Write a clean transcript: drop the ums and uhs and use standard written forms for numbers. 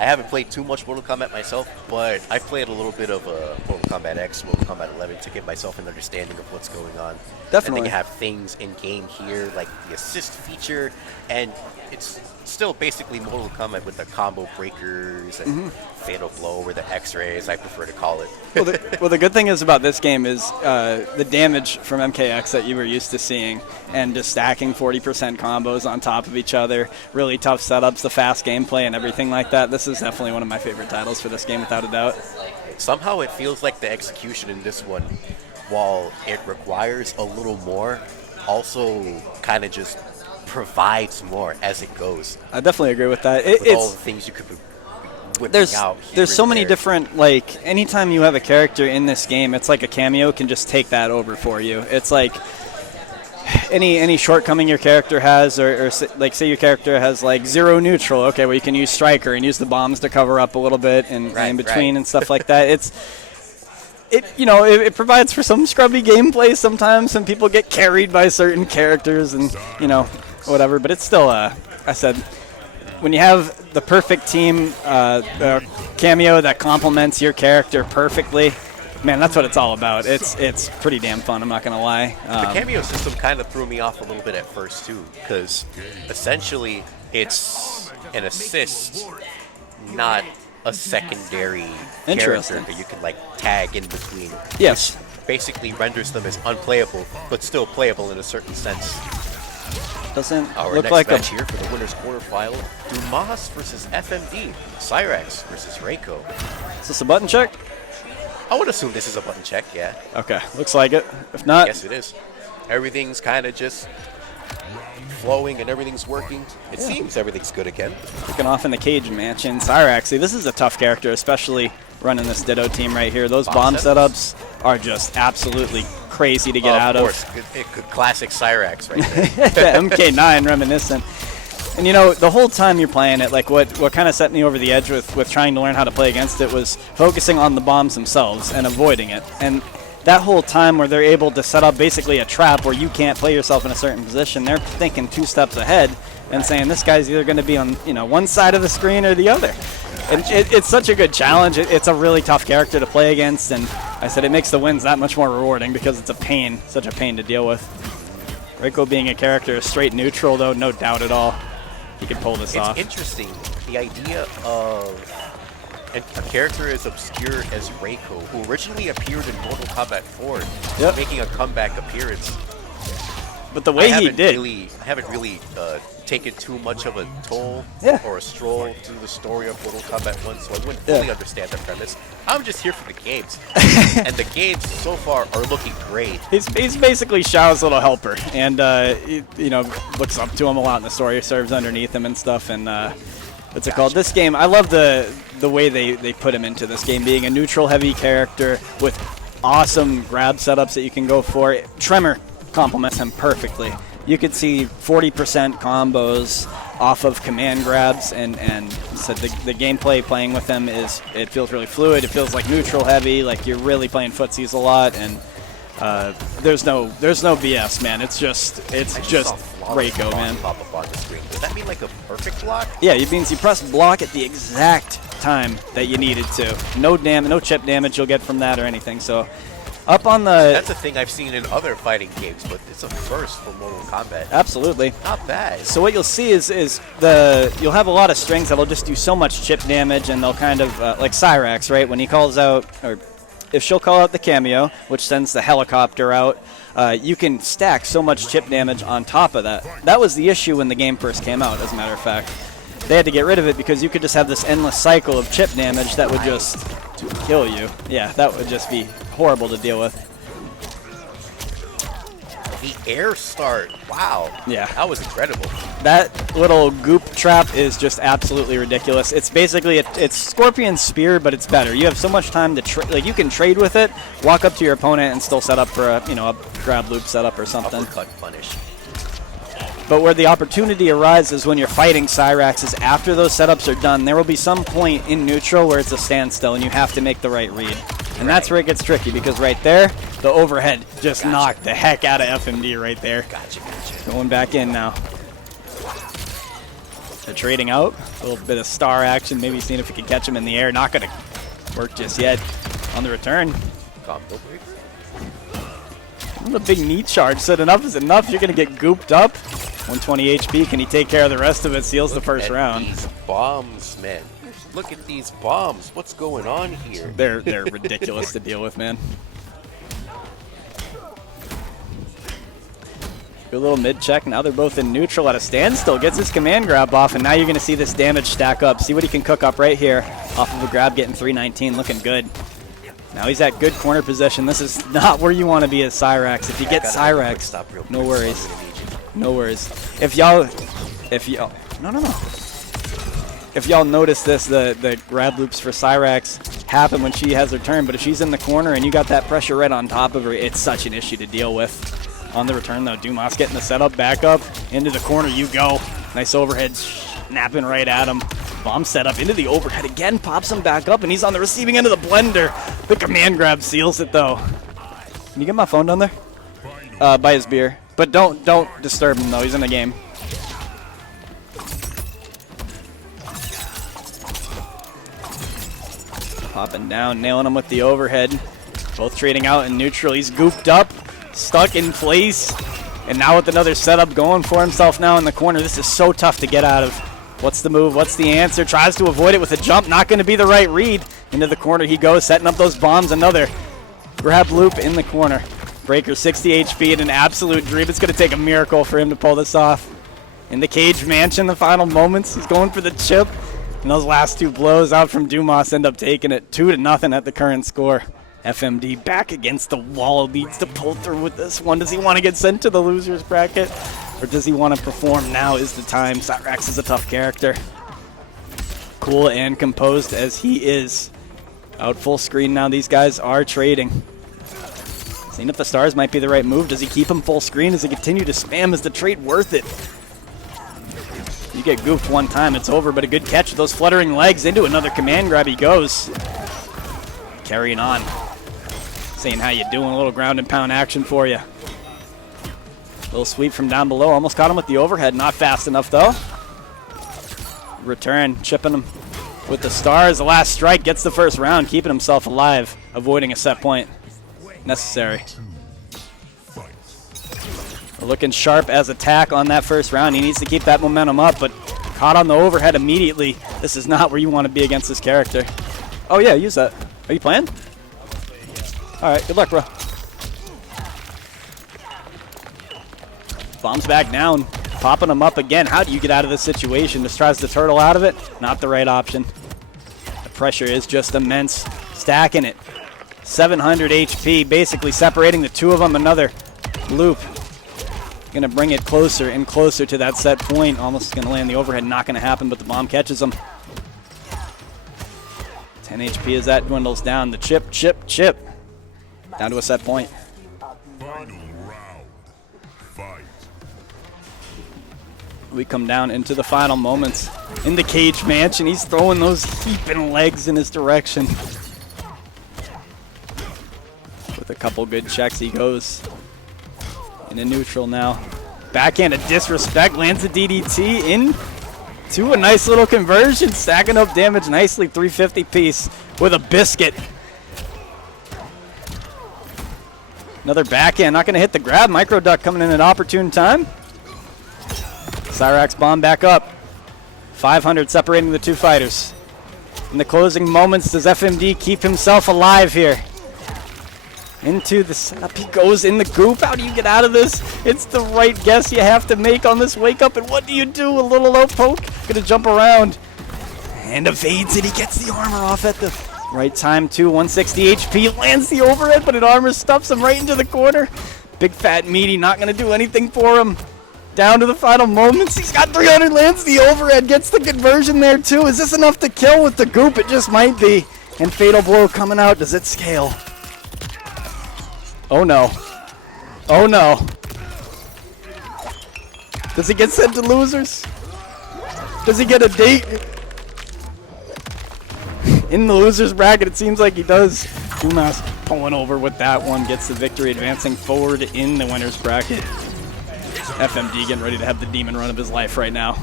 I haven't played too much Mortal Kombat myself, but I've played a little bit of Mortal Kombat X, Mortal Kombat 11 to give myself an understanding of what's going on. Definitely. And then you have things in game here like the assist feature, and it's still basically Mortal Kombat with the combo breakers and fatal blow or the X-rays, I prefer to call it. Well, the good thing is about this game is the damage from MKX that you were used to seeing, and just stacking 40% combos on top of each other, really tough setups, the fast gameplay and everything like that. This is definitely one of my favorite titles for this game, without a doubt. Somehow it feels like the execution in this one, while it requires a little more, also kind of just provides more as it goes. I definitely agree with that. With all the things you could be whipping out here there's so and many there. different, like, anytime you have a character in this game, it's like a cameo can just take that over for you. It's like any shortcoming your character has, or like say your character has like 0 neutral, okay, well you can use Striker and use the bombs to cover up a little bit and in between and stuff like that. It provides for some scrubby gameplay sometimes. Some people get carried by certain characters and, whatever. But it's still, I said, when you have the perfect team, cameo that complements your character perfectly, man, that's what it's all about. It's pretty damn fun, I'm not going to lie. The cameo system kind of threw me off a little bit at first, too, because essentially it's an assist, not a secondary character that you can like tag in between. Yes. Which basically renders them as unplayable, but still playable in a certain sense. Doesn't Our look next like match here for the winners quarterfinal: Dumas versus FMD, Cyrax versus Reiko. Is this a button check? I would assume this is a button check, yeah. Okay, looks like it. If not, Yes, it is. Everything's kind of just flowing and everything's working. It seems everything's good again. kicking off in the cage match in Cyrax. See, this is a tough character, especially running this Ditto team right here. Those bomb setups are just absolutely crazy to get out of. Of course, classic Cyrax right there. MK1 reminiscent. And the whole time you're playing it, like what kind of set me over the edge with trying to learn how to play against it was focusing on the bombs themselves and avoiding it. And that whole time where they're able to set up basically a trap where you can't play yourself in a certain position, they're thinking 2 steps ahead and saying this guy's either going to be on one side of the screen or the other. And it's such a good challenge. It's a really tough character to play against, and I said it makes the wins that much more rewarding because it's such a pain to deal with. Reiko being a character is straight neutral, though, no doubt at all. He can pull this off. It's interesting, the idea of a character as obscure as Reiko, who originally appeared in Mortal Kombat 4, making a comeback appearance. But the way he did. I haven't really taken too much of a toll or a stroll through the story of Mortal Kombat 1, so I wouldn't fully understand the premise. I'm just here for the games. And the games so far are looking great. He's basically Xiao's little helper, and looks up to him a lot in the story, serves underneath him and stuff, and what's it called? This game, I love the way they put him into this game, being a neutral-heavy character with awesome grab setups that you can go for. Tremor complements him perfectly. You could see 40% combos off of command grabs, and so the gameplay playing with him it feels really fluid. It feels like neutral heavy, like you're really playing footsies a lot, and there's no BS, man. It's just Reiko, man. Pop up on the screen. Does that mean like a perfect block? Yeah, it means you press block at the exact time that you needed to. No chip damage you'll get from that or anything. So up on the... That's a thing I've seen in other fighting games, but it's a first for Mortal Kombat. Absolutely. Not bad. So what you'll see is you'll have a lot of strings that'll just do so much chip damage, and they'll kind of, like Cyrax, right? When he calls out, or if she'll call out the cameo, which sends the helicopter out, you can stack so much chip damage on top of that. That was the issue when the game first came out, as a matter of fact. They had to get rid of it because you could just have this endless cycle of chip damage that would just kill you. Yeah, that would just be horrible to deal with. The air start, wow. Yeah. That was incredible. That little goop trap is just absolutely ridiculous. It's basically, it's Scorpion Spear, but it's better. You have so much time to you can trade with it, walk up to your opponent, and still set up for a grab loop setup or something. Uppercut punish. But where the opportunity arises when you're fighting Cyrax is after those setups are done, there will be some point in neutral where it's a standstill and you have to make the right read. And that's where it gets tricky, because right there, the overhead just knocked the heck out of FMD right there. Gotcha. Going back in now. They're trading out. A little bit of star action. Maybe seeing if he can catch him in the air. Not going to work just yet on the return. Combo break. A big knee charge. Said enough is enough. You're going to get gooped up. 120 HP. Can he take care of the rest of it? Seals the first round. These bombs, man. Look at these bombs. What's going on here? They're ridiculous to deal with, man. Good little mid check. Now they're both in neutral at a standstill. Gets his command grab off, and now you're going to see this damage stack up. See what he can cook up right here. Off of a grab, getting 319. Looking good. Now he's at good corner position. This is not where you want to be as Cyrax. If you get Cyrax, no worries. No worries. If y'all, no. If y'all notice this, the grab loops for Cyrax happen when she has her turn, but if she's in the corner and you got that pressure right on top of her, it's such an issue to deal with. On the return, though, Dumas getting the setup, back up, into the corner you go. Nice overhead, snapping right at him. Bomb setup into the overhead again, pops him back up, and he's on the receiving end of the blender. The command grab seals it, though. Can you get my phone down there? Buy his beer. But don't disturb him, though. He's in the game. Popping down, nailing him with the overhead. Both trading out in neutral. He's gooped up, stuck in place. And now with another setup going for himself now in the corner. This is so tough to get out of. What's the move? What's the answer? Tries to avoid it with a jump. Not going to be the right read. Into the corner he goes, setting up those bombs. Another grab loop in the corner. Breaker 60 HP in an absolute dream. It's going to take a miracle for him to pull this off. In the cage mansion, the final moments. He's going for the chip. And those last two blows out from Dumas end up taking it 2-0 at the current score. FMD back against the wall. Needs to pull through with this one. Does he want to get sent to the losers bracket? Or does he want to perform? Now is the time. Cyrax is a tough character. Cool and composed as he is. Out full screen now. These guys are trading. Seeing if the stars might be the right move. Does he keep him full screen? Does he continue to spam? Is the trade worth it? You get goofed one time, it's over, but a good catch with those fluttering legs. Into another command grab he goes. Carrying on. Saying how you doing, a little ground and pound action for you. Little sweep from down below, almost caught him with the overhead, not fast enough though. Return, chipping him with the stars. The last strike gets the first round, keeping himself alive, avoiding a set point. Necessary. We're looking sharp as attack on that first round. He needs to keep that momentum up, but caught on the overhead immediately. This is not where you want to be against this character. Oh yeah, use that. Are you playing? Alright, good luck, bro. Bombs back down, popping him up again. How do you get out of this situation? Just tries to turtle out of it. Not the right option. The pressure is just immense. Stacking it. 700 HP, basically separating the two of them. Another loop. Going to bring it closer and closer to that set point. Almost going to land the overhead. Not going to happen, but the bomb catches him. 10 HP as that dwindles down. The chip. Down to a set point. Final round. Fight. We come down into the final moments. In the cage mansion, he's throwing those heaping legs in his direction. With a couple good checks, he goes into neutral now. Backhand of disrespect, lands the DDT into a nice little conversion, stacking up damage nicely. 350 piece with a biscuit. Another backhand, not going to hit the grab. Micro duck coming in at opportune time. Cyrax bomb back up. 500 separating the two fighters. In the closing moments, does FMD keep himself alive here? Into the setup, he goes in the goop. How do you get out of this? It's the right guess you have to make on this wake up, and what do you do? A little low poke, gonna jump around, and evades it. He gets the armor off at the right time too. 160 HP, lands the overhead, but it armor stuffs him right into the corner. Big fat meaty, not gonna do anything for him. Down to the final moments, he's got 300, lands the overhead, gets the conversion there too. Is this enough to kill with the goop? It just might be. And fatal blow coming out, does it scale? Oh no. Oh no. Does he get sent to losers? Does he get a date? In the losers bracket, it seems like he does. Dumas pulling over with that one, gets the victory, advancing forward in the winners bracket. FMD getting ready to have the demon run of his life right now.